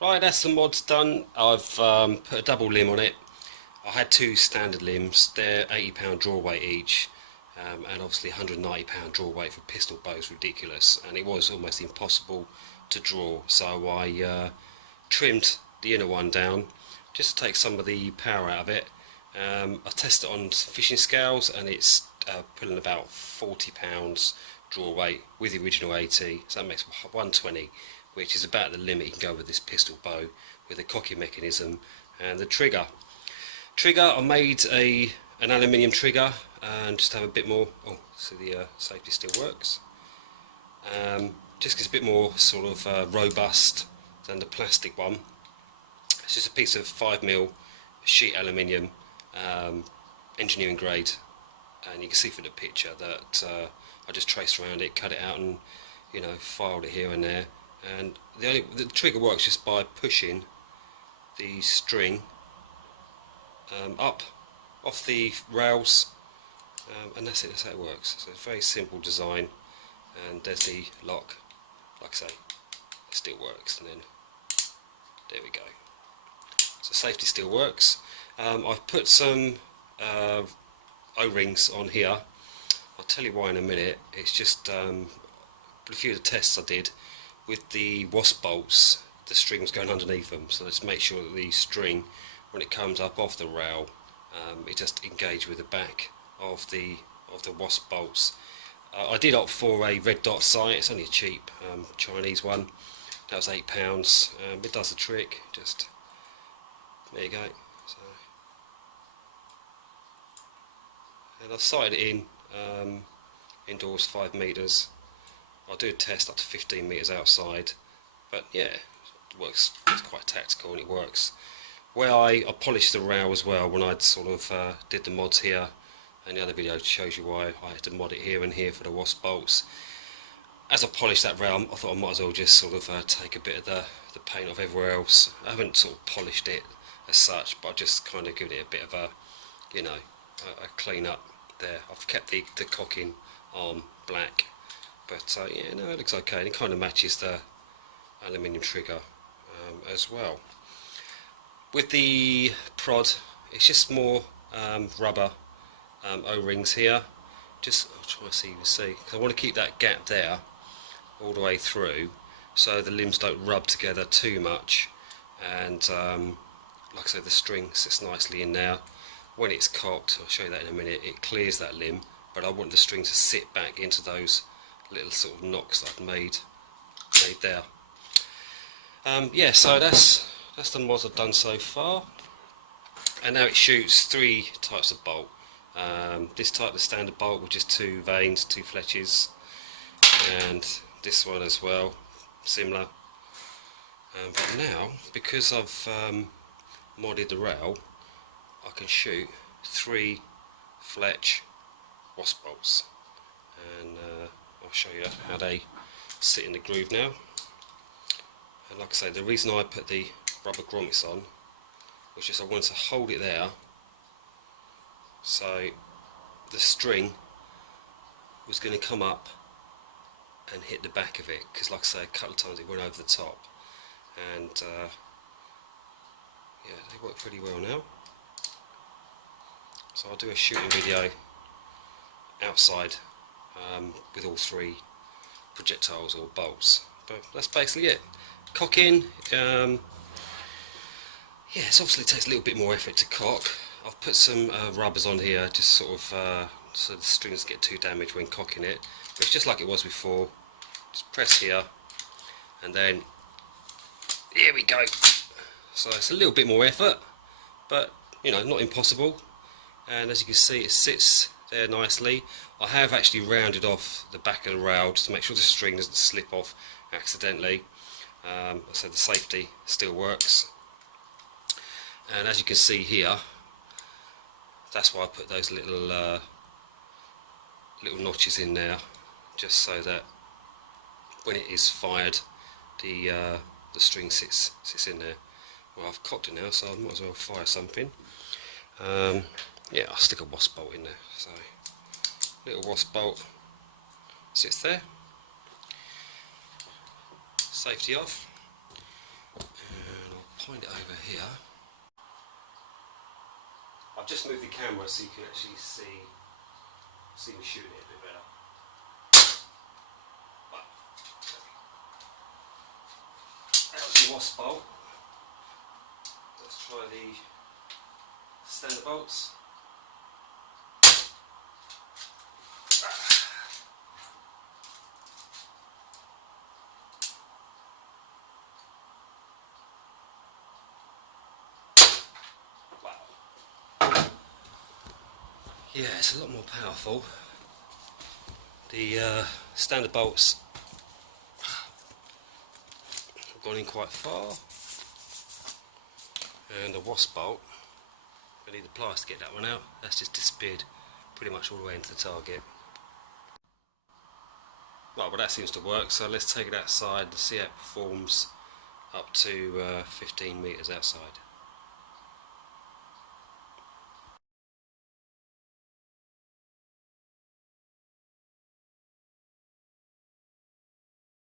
Right, that's the mods done. I've put a double limb on it. I had two standard limbs. They're £80 draw weight each, and obviously £190 draw weight for pistol bows, ridiculous. And it was almost impossible to draw, so I trimmed the inner one down just to take some of the power out of it. I tested it on fishing scales, and it's pulling about £40 draw weight with the original 80, so that makes 120, which is about the limit you can go with this pistol bow with the cocking mechanism and the trigger. I made an aluminium trigger and just have a bit more. Oh, so the safety still works. Just gets a bit more sort of robust than the plastic one. It's just a piece of 5mm sheet aluminium, engineering grade, and you can see from the picture that I just traced around it, cut it out, and filed it here and there. And the trigger works just by pushing the string up off the rails, and that's it. That's how it works. So it's a very simple design, and there's the lock. Like I say, it still works, and then there we go. So safety still works. I've put some O-rings on here. I'll tell you why in a minute. It's just a few of the tests I did with the wasp bolts. The string was going underneath them, so let's make sure that the string, when it comes up off the rail, it just engage with the back of the wasp bolts. I did opt for a red dot sight. It's only a cheap Chinese one. That was £8. It does the trick. Just there you go. So, and I've sighted it in indoors 5 metres. I'll do a test up to 15 metres outside, but yeah, it works. It's quite tactical and it works. Where I polished the rail as well when I'd sort of did the mods here, and the other video shows you why I had to mod it here and here for the wasp bolts. As I polished that rail, I thought I might as well just sort of take a bit of the paint off everywhere else. I haven't sort of polished it as such, but I just kind of given it a bit of a clean up there. I've kept the cocking arm black, but yeah, no, it looks okay, and it kind of matches the aluminium trigger as well. With the prod, it's just more rubber O-rings here. Just I'll try to see you can see, because I want to keep that gap there all the way through, so the limbs don't rub together too much, and like I said, the string sits nicely in there. When it's cocked, I'll show you that in a minute, it clears that limb, but I want the string to sit back into those little sort of knocks that I've made there. Yeah, so that's the mods I've done so far, and now it shoots 3 types of bolt. This type, the standard bolt, with just 2 vanes, 2 fletches, and this one as well, similar. But now, because I've modded the rail, I can shoot 3 fletch wasp bolts, and I'll show you how they sit in the groove now. And like I say, the reason I put the rubber grommets on was just I wanted to hold it there, so the string was going to come up and hit the back of it, because like I say, a couple of times it went over the top, and yeah, they work pretty well now. So I'll do a shooting video outside with all 3 projectiles or bolts, but that's basically it. Cocking, yeah, it obviously takes a little bit more effort to cock. I've put some rubbers on here, just sort of so the strings don't get too damaged when cocking it. But it's just like it was before. Just press here, and then here we go. So it's a little bit more effort, but not impossible. And as you can see, it sits there nicely. I have actually rounded off the back of the rail just to make sure the string doesn't slip off accidentally. So the safety still works. And as you can see here, that's why I put those little notches in there, just so that when it is fired, the string sits in there. Well, I've cocked it now, so I might as well fire something. Yeah, I'll stick a wasp bolt in there. So little wasp bolt sits there. Safety off. point it over here. I've just moved the camera so you can actually see me shooting it a bit better. Wow. That was the wasp bolt. Let's try the standard bolts. Yeah, it's a lot more powerful. The standard bolts have gone in quite far, and the wasp bolt, I need the pliers to get that one out. That's just disappeared pretty much all the way into the target. Right, well that seems to work, so let's take it outside and see how it performs up to 15 metres outside.